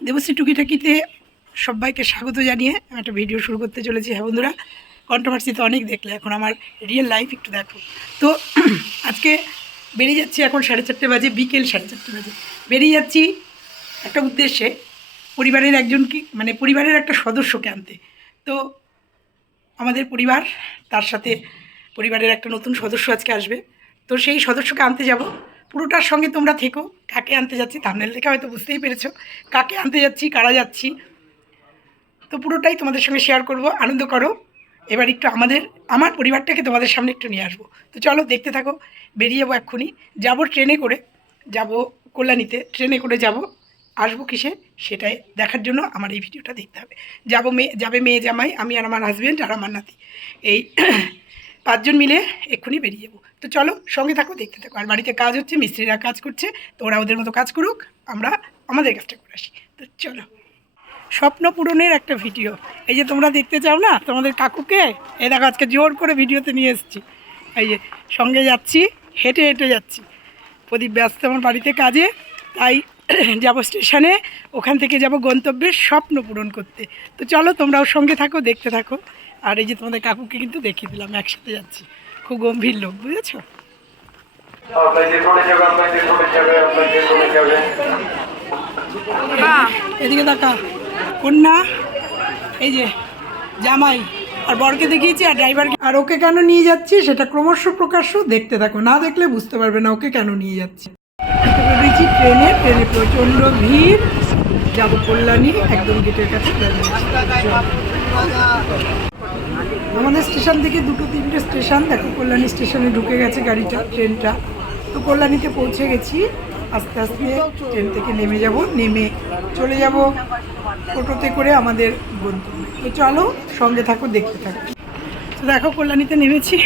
দেবশ্রী টুকিটাকিতে সবাইকে স্বাগত জানিয়ে আমি একটা ভিডিও শুরু করতে চলেছি। হ্যাঁ বন্ধুরা কন্ট্রোভার্সি তো অনেক দেখলে, এখন আমার রিয়েল লাইফ একটু দেখো। তো আজকে বেরিয়ে যাচ্ছি এখন সাড়ে চারটে বাজে, বিকেল সাড়ে চারটে বাজে। বেরিয়ে যাচ্ছি একটা উদ্দেশ্যে পরিবারের একজন কি মানে পরিবারের একটা সদস্যকে আনতে। তো আমাদের পরিবার, তার সাথে পরিবারের একটা নতুন সদস্য আজকে আসবে। তো সেই সদস্যকে আনতে যাব। পুরোটার সঙ্গে তোমরা থেকো। কাকে আনতে যাচ্ছি থামনেল দেখে হয়তো বুঝতেই পেরেছ। কাকে আনতে যাচ্ছি, কারা যাচ্ছি? তো পুরোটাই তোমাদের সঙ্গে শেয়ার করব। আনন্দ করো। এবার একটু আমাদের, আমার পরিবারটাকে তোমাদের সামনে একটু নিয়ে আসব। তো চলো দেখতে থাকো। বেরিয়ে যাব এক্ষুনি। যাব ট্রেনে করে। যাব কল্যাণীতে। ট্রেনে করে যাব। আসব কিসে? সেটাই দেখার জন্য আমার এই ভিডিওটা দেখতে হবে। যাব মেয়ে, যাবে মেয়ে জামাই, আমি আর আমার হাজব্যান্ড আর আমার নাতি। এই পাঁচজন মিলে এক্ষুনি বেরিয়ে যাব। তো চলো সঙ্গে থাকো, দেখতে থাকো। আর বাড়িতে কাজ হচ্ছে, মিস্ত্রিরা কাজ করছে, তো ওরা ওদের মতো কাজ করুক, আমরা আমাদের কাজটা করে আসি। তো চলো। স্বপ্ন পূরণের একটা ভিডিও। এই যে তোমরা দেখতে চাও না, তোমাদের কাকুকে? এই দেখো, আজকে জোর করে ভিডিওতে নিয়ে এসেছি। এই যে, সঙ্গে যাচ্ছি, হেঁটে হেঁটে যাচ্ছি। প্রদীপ ব্যস্ত আমার বাড়িতে কাজে, তাই যাব স্টেশনে, ওখান থেকে যাব গন্তব্যের স্বপ্ন পূরণ করতে। তো চলো, তোমরাও সঙ্গে থাকো, দেখতে থাকো। আর এই যে তোমাদের কাকুকে কিন্তু দেখিয়ে দিলাম, একসাথে যাচ্ছি। খুব গম্ভীর লোক বুঝেছ? এদিকে তাকা। কন্যা এই যে জামাই আর বরকে দেখিয়েছি আর ড্রাইভার আর ওকে কেন নিয়ে যাচ্ছি সেটা ক্রমশ প্রকাশ্য দেখতে থাকো। না দেখলে বুঝতে পারবে না ওকে কেন নিয়ে যাচ্ছি। বেরিয়েছি ট্রেনে। ট্রেনে প্রচণ্ড ভিড়। যাব কল্যাণী একদম গেটের কাছে। আমাদের স্টেশন থেকে দুটো তিনটে স্টেশন। দেখো কল্যাণী স্টেশনে ঢুকে গেছে গাড়িটা ট্রেনটা। তো কল্যাণীতে পৌঁছে গেছি। আস্তে আস্তে ট্রেন থেকে নেমে যাব নেমে চলে যাব টোটোতে করে আমাদের গন্তব্যে। তো চলো সঙ্গে থাকো দেখতে থাকো। তো দেখো কল্যাণীতে নেমেছি।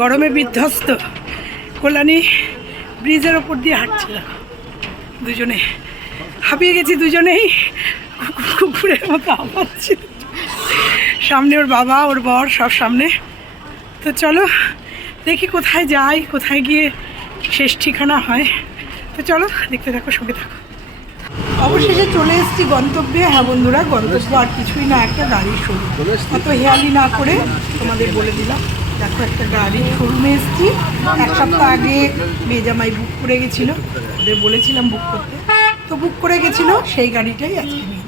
গরমে বিধ্বস্ত। কল্যাণী ব্রিজের ওপর দিয়ে হাঁটছে দেখো দুজনে হাঁপিয়ে গেছি দুজনেই কুকুরের মতো হাঁপাচ্ছি সামনে ওর বাবা ওর বর সব সামনে। তো চলো দেখি কোথায় যাই কোথায় গিয়ে শেষ ঠিকানা হয়। তো চলো দেখতে থাকো সঙ্গে থাকো। অবশেষে চলে এসেছি গন্তব্যে। হ্যাঁ বন্ধুরা গন্তব্য আর কিছুই না একটা গাড়ির শোরুম। অত হেয়ালি না করে তোমাদের বলে দিলাম। দেখো, একটা গাড়ির শোরুমে এসেছি। এক সপ্তাহ আগে মেজামাই বুক করে গেছিল। ওদের বলেছিলাম বুক করতে। তো বুক করে গেছিল, সেই গাড়িটাই আজকে নিয়ে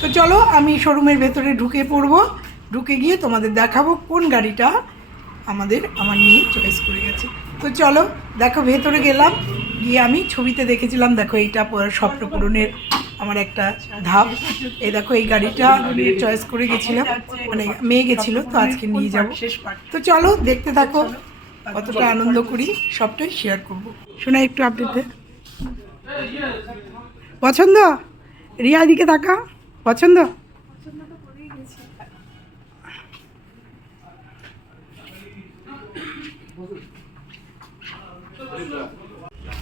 তো চলো, আমি শোরুমের ভেতরে ঢুকে পড়ব। ঢুকে গিয়ে তোমাদের দেখাবো কোন গাড়িটা আমাদের, আমার মেয়ে চয়েস করে গেছে। তো চলো, দেখো, ভেতরে গেলাম। গিয়ে আমি ছবিতে দেখেছিলাম, দেখো, এইটা প- স্বপ্ন পূরণের আমার একটা ধাপ। এই দেখো, এই গাড়িটা চয়েস করে গেছিলাম। মানে মেয়ে গেছিল, তো আজকে নিয়ে যাব। তো চলো, দেখতে থাকো। কতটা আনন্দ করি, সবটাই শেয়ার করব। শোনা একটু আপডেট পছন্দ? রিয়া দিকে তাকা। পছন্দ?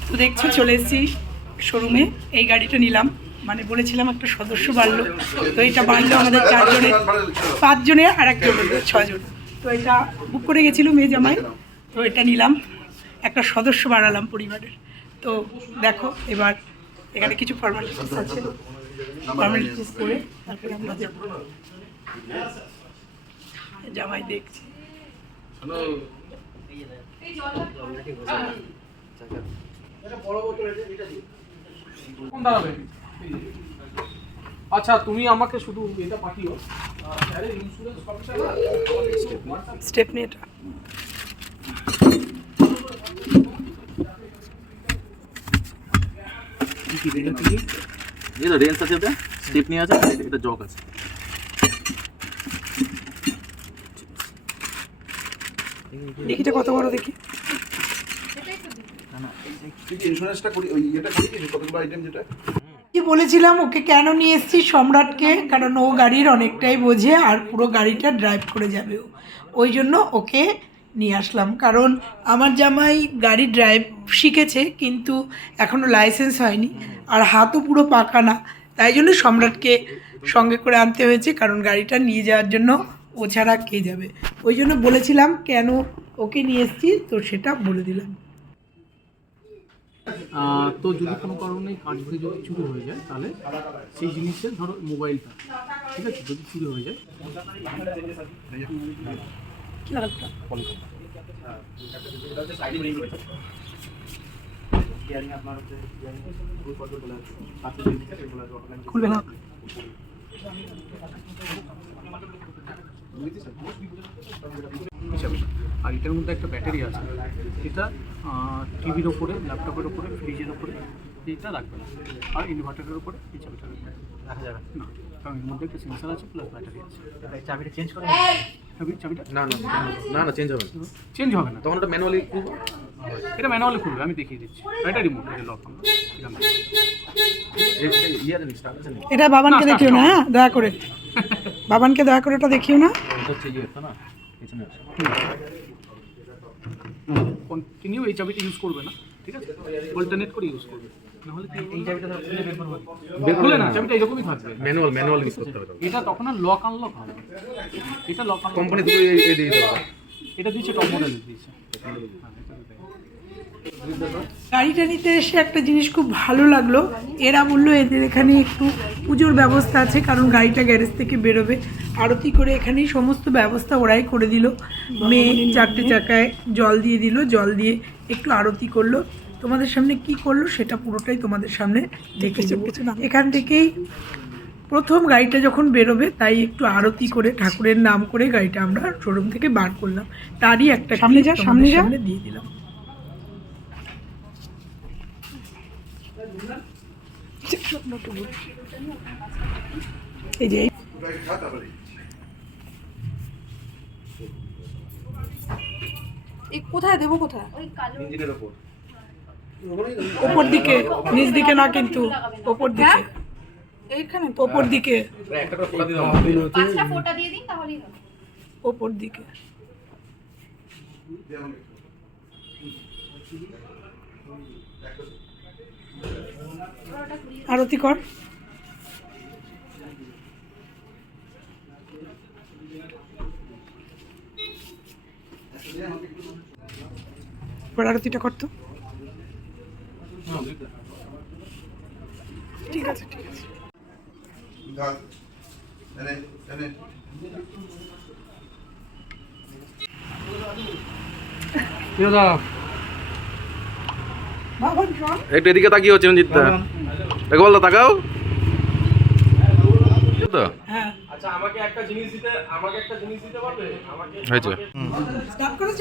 তো দেখছ, চলে এসেছি শোরুমে এই গাড়িটা নিলাম। মানে বলেছিলাম একটা সদস্য বাড়লো। তো এটা বাড়লো আমাদের চারজনের পাঁচজনে আর একজন ছজন তো এটা বুক করে গেছিল মেয়ে জামাই। তো এটা নিলাম। একটা সদস্য বাড়ালাম পরিবারের। তো দেখো এবার এখানে কিছু ফর্মালিটিস আছে। ফর্মালিটিস করে তারপরে আমরা যাব। জামাই দেখছি। দাঁড়াবে আচ্ছা তুমি আমাকে শুধু এটা পাঠিও। আরে ইন্স্যুরেন্স কমিশন স্টেপ নিয়ে এটা। এই তো রেঞ্জ আছে এটা? স্টেপ নিয়ে আছে এটা- এটা জক আছে। দেখিটা কত বড় দেখি। তুই কি ইন্স্যুরেন্সটা করি ওই ইয়েটা করি কতগুলো আইটেম যেটা? কি বলেছিলাম? ওকে কেন নিয়ে এসেছি সম্রাটকে? কারণ ও গাড়ির অনেকটাই বোঝে আর পুরো গাড়িটা ড্রাইভ করে যাবে ও। ওই জন্য ওকে নিয়ে আসলাম। কারণ আমার জামাই গাড়ি ড্রাইভ শিখেছে, কিন্তু এখনও লাইসেন্স হয়নি। আর হাতও পুরো পাকা না। তাই জন্য সম্রাটকে সঙ্গে করে আনতে হয়েছে, কারণ গাড়িটা নিয়ে যাওয়ার জন্য ও ছাড়া কে যাবে? ওই জন্য বলেছিলাম, কেন ওকে নিয়ে এসেছি তো সেটা বলে দিলাম। তো যদি কোনো কারণে কাজ ঘড়ি যদি চুরি হয়ে যায় তাহলে সেই জিনিসের ধরো মোবাইলটা ঠিক আছে? যদি চুরি হয়ে যায়। খুলবে না। হিসাবে আর এটার মধ্যে একটা ব্যাটারি আছে। এটা টিভির ওপরে ল্যাপটপের ওপরে ফ্রিজের ওপরে এইটা রাখবে না। আর ইনভার্টারের ওপরে এই চাবিটা রাখবে রাখা যাবে না। কারণ এর মধ্যে একটা সেন্সার আছে প্লাস ব্যাটারি আছে। চাবিটা চেঞ্জ করে। চাবিটা? না না না না চেঞ্জ হবে না। চেঞ্জ হবে না। তখন ওটা ম্যানুয়ালি এটা ম্যানুয়ালি খুলবে আমি দেখিয়ে দিচ্ছি। এটা রিমোট এটা লক ইয়ে? এটা বাবানকে না, দেখিও না হ্যাঁ দয়া করে। বাবানকে দয়া করে ওটা দেখিও না। এটা হচ্ছে ইয়ে কন্টিনিউ এই চাবিটা ইউজ করবে না ঠিক আছে? অল্টারনেট করে ইউজ করবে। নাহলে এই চাবিটা বের করবে না চাবিটা এরকমই থাকবে। ম্যানুয়াল ম্যানুয়াল ইউজ করতে হবে এটা তখন আর লক আনলক হবে এটা লক কোম্পানি থেকে এই- এই দিয়ে দিতে এটা দিয়েছে টপ মডেল দিয়েছে। দিতে। গাড়িটা নিতে এসে একটা জিনিস খুব ভালো লাগল। এরা বলল এদের এখানে একটু পুজোর ব্যবস্থা আছে কারণ গাড়িটা গ্যারেজ থেকে বেরোবে। আরতি করে এখানেই সমস্ত ব্যবস্থা ওরাই করে দিল। মেয়ে চারটে চাকায় জল দিয়ে দিল জল দিয়ে একটু আরতি করল। তোমাদের সামনে কি করল সেটা পুরোটাই তোমাদের সামনে দেখে এখান থেকেই প্রথম গাড়িটা যখন বেরোবে তাই একটু আরতি করে ঠাকুরের নাম করে গাড়িটা আমরা শোরুম থেকে বার করলাম। তারই একটা সামনে যা। সামনে দিয়ে দিলাম। এই যে এই- এই কোথায়? দেবো কোথায়? ওপর। দিকে নিচ দিকে না কিন্তু ওপর দিকে। এইখানে তো। ওপর দিকে। একটা করে ফোটা দিতে হবে পাঁচটা ফোঁটা দিয়ে দিন তাহলেই হবে। ওপর দিকে। আরতি কর। আরতিটা করতো ঠিক আছে ঠিক আছে। একটু এদিকে তাকিয়ে হচ্ছে রঞ্জিত দা দেখো বলতো তাকাও। তো? হ্যাঁ হয়েছে। স্টার্ট করেছ?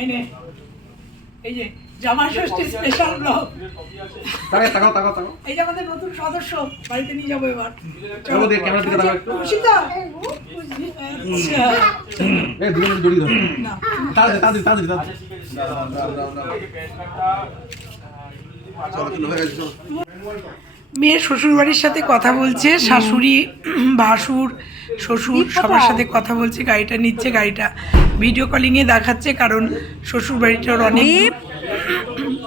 এই নে। এই যে জামা ষষ্ঠী স্পেশাল ব্লগ তাকাও তাকাও তাকাও তাকাও। এই যে আমাদের নতুন সদস্য বাড়িতে নিয়ে যাব এবার। চলো দেখি ক্যামেরা দিকে তাকাও খুশি তো? আচ্ছা এই দুজন মিলে ধরো। তাড়াতাড়ি তাড়াতাড়ি তাড়াতাড়ি তাড়াতাড়ি চলো চলো হয়ে গেছে চলো মেয়ের শ্বশুরবাড়ির সাথে কথা বলছে শাশুড়ি ভাসুর শ্বশুর সবার সাথে কথা বলছে গাড়িটা নিচ্ছে গাড়িটা ভিডিও কলিংয়ে দেখাচ্ছে কারণ শ্বশুর বাড়িটার অনেক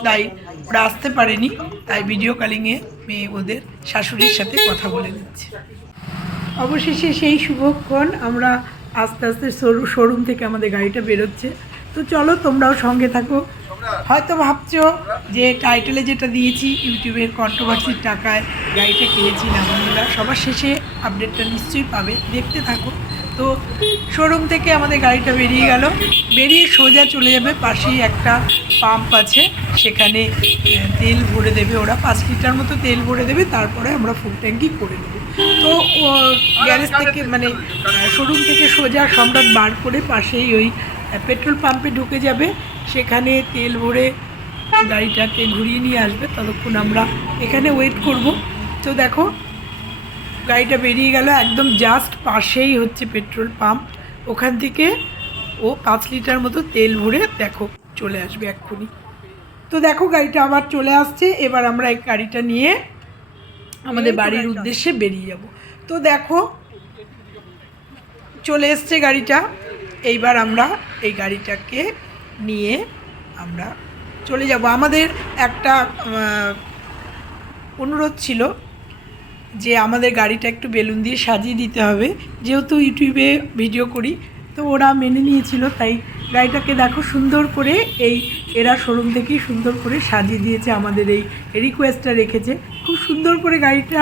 তাই ওরা আসতে পারেনি তাই ভিডিও কলিংয়ে মেয়ে ওদের শাশুড়ির সাথে কথা বলে নিচ্ছে অবশেষে সেই শুভক্ষণ আমরা আস্তে আস্তে শোরুম থেকে আমাদের গাড়িটা বেরোচ্ছে। তো চলো তোমরাও সঙ্গে থাকো। হয়তো ভাবছ যে টাইটেলে যেটা দিয়েছি ইউটিউবের কন্ট্রোভার্সির টাকায় গাড়িটা কিনেছিলাম আমরা সবার শেষে আপডেটটা নিশ্চয়ই পাবে। দেখতে থাকো। তো শোরুম থেকে আমাদের গাড়িটা বেরিয়ে গেল। বেরিয়ে সোজা চলে যাবে। পাশেই একটা পাম্প আছে। সেখানে তেল ভরে দেবে ওরা। পাঁচ লিটার মতো তেল ভরে দেবে। তারপরে আমরা ফুল ট্যাঙ্কি করে দেবো তো গ্যারেজ থেকে মানে শোরুম থেকে সোজা সম্রাট বার করে পাশেই ওই পেট্রোল পাম্পে ঢুকে যাবে। সেখানে তেল ভরে গাড়িটাকে ঘুরিয়ে নিয়ে আসবে ততক্ষণ আমরা এখানে ওয়েট করব। তো দেখো গাড়িটা বেরিয়ে গেল একদম জাস্ট পাশেই হচ্ছে পেট্রোল পাম্প ওখান থেকে ও পাঁচ লিটার মতো তেল ভরে দেখো চলে আসবে এক্ষুনি। তো দেখো গাড়িটা আবার চলে আসছে এবার আমরা এই গাড়িটা নিয়ে আমাদের বাড়ির উদ্দেশ্যে বেরিয়ে যাব। তো দেখো চলে এসছে গাড়িটা এইবার আমরা এই গাড়িটাকে নিয়ে আমরা চলে যাব। আমাদের একটা অনুরোধ ছিল যে আমাদের গাড়িটা একটু বেলুন দিয়ে সাজিয়ে দিতে হবে। যেহেতু ইউটিউবে ভিডিও করি, তো ওরা মেনে নিয়েছিল, তাই গাড়িটাকে দেখো সুন্দর করে এই এরা শোরুম থেকেই সুন্দর করে সাজিয়ে দিয়েছে, আমাদের এই রিকোয়েস্টটা রেখেছে। খুব সুন্দর করে গাড়িটা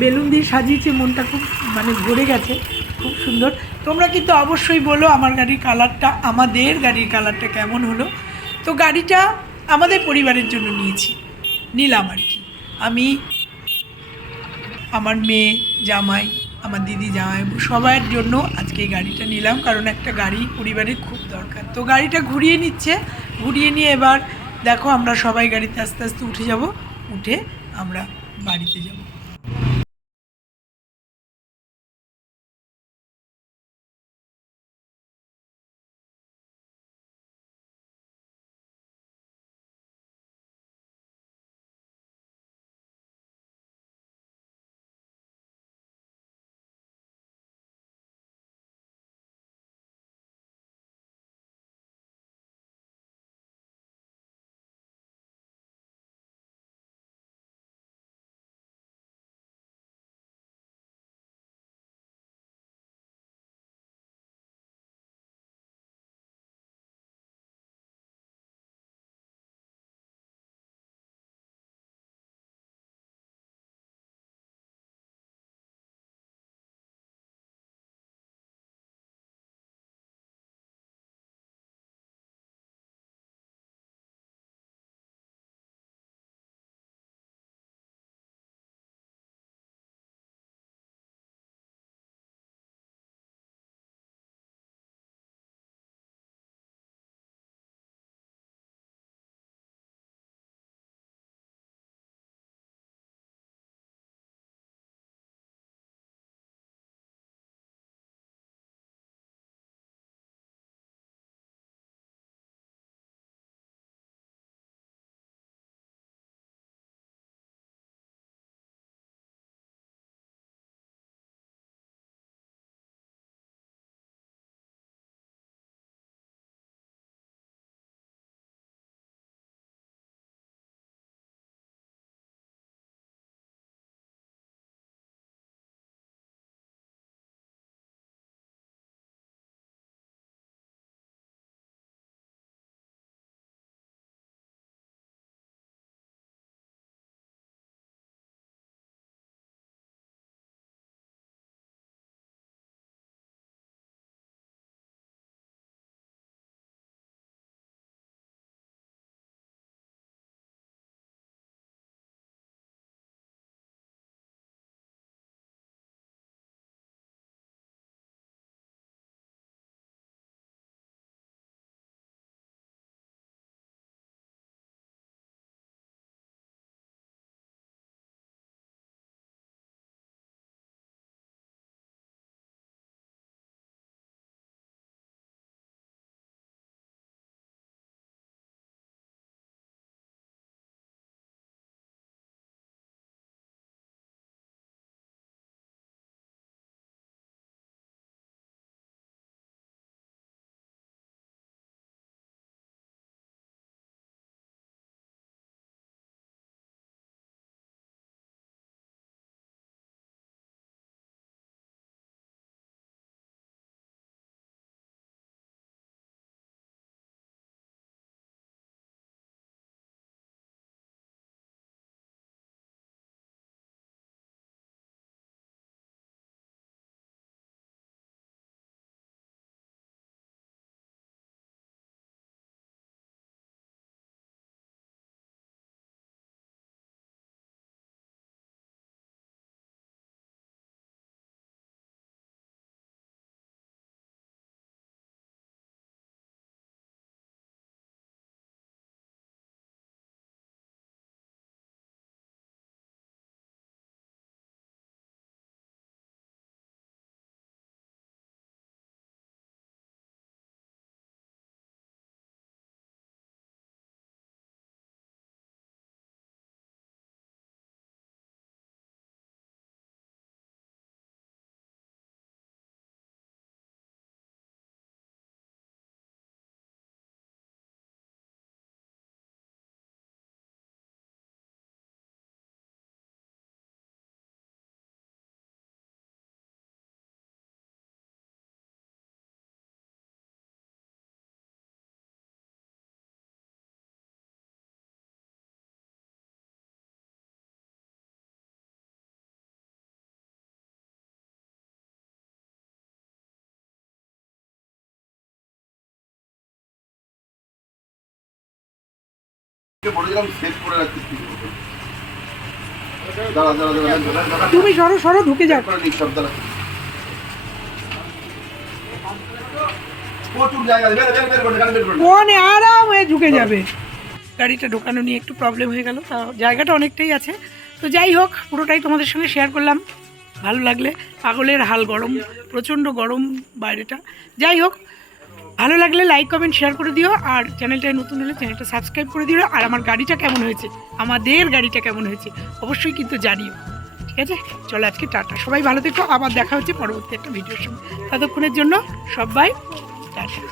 বেলুন দিয়ে সাজিয়েছে, মনটা খুব মানে ভরে গেছে, খুব সুন্দর। তোমরা কিন্তু অবশ্যই বলো আমার গাড়ির কালারটা, আমাদের গাড়ির কালারটা কেমন হলো। তো গাড়িটা আমাদের পরিবারের জন্য নিয়েছি। নিলাম আর কি। আমি, আমার মেয়ে, জামাই, আমার দিদি, জামাই, সবার জন্য আজকে এই গাড়িটা নিলাম, কারণ একটা গাড়ি পরিবারের খুব দরকার। তো গাড়িটা ঘুরিয়ে নিচ্ছে। ঘুরিয়ে নিয়ে এবার দেখো আমরা সবাই গাড়িতে আস্তে আস্তে উঠে যাব। উঠে আমরা বাড়িতে যাব। তুমি সরো সরো ঢুকে যাও। আরাম ঢুকে যাবে। গাড়িটা ঢোকানো নিয়ে একটু প্রবলেম হয়ে গেল। তা জায়গাটা অনেকটাই আছে। তো যাই হোক পুরোটাই তোমাদের সঙ্গে শেয়ার করলাম। ভালো লাগলে। পাগলের হাল গরম প্রচণ্ড গরম বাইরেটা। যাই হোক ভালো লাগলে লাইক কমেন্ট শেয়ার করে দিও, আর চ্যানেলটায় নতুন হলে চ্যানেলটা সাবস্ক্রাইব করে দিও, আর আমার গাড়িটা কেমন হয়েছে? আমাদের গাড়িটা কেমন হয়েছে? অবশ্যই কিন্তু জানিও। ঠিক আছে? চলো আজকে টাটা। সবাই ভালো থেকো। আবার দেখা হচ্ছে পরবর্তী একটা ভিডিওর সঙ্গে। ততক্ষণের জন্য সবাই টাটা।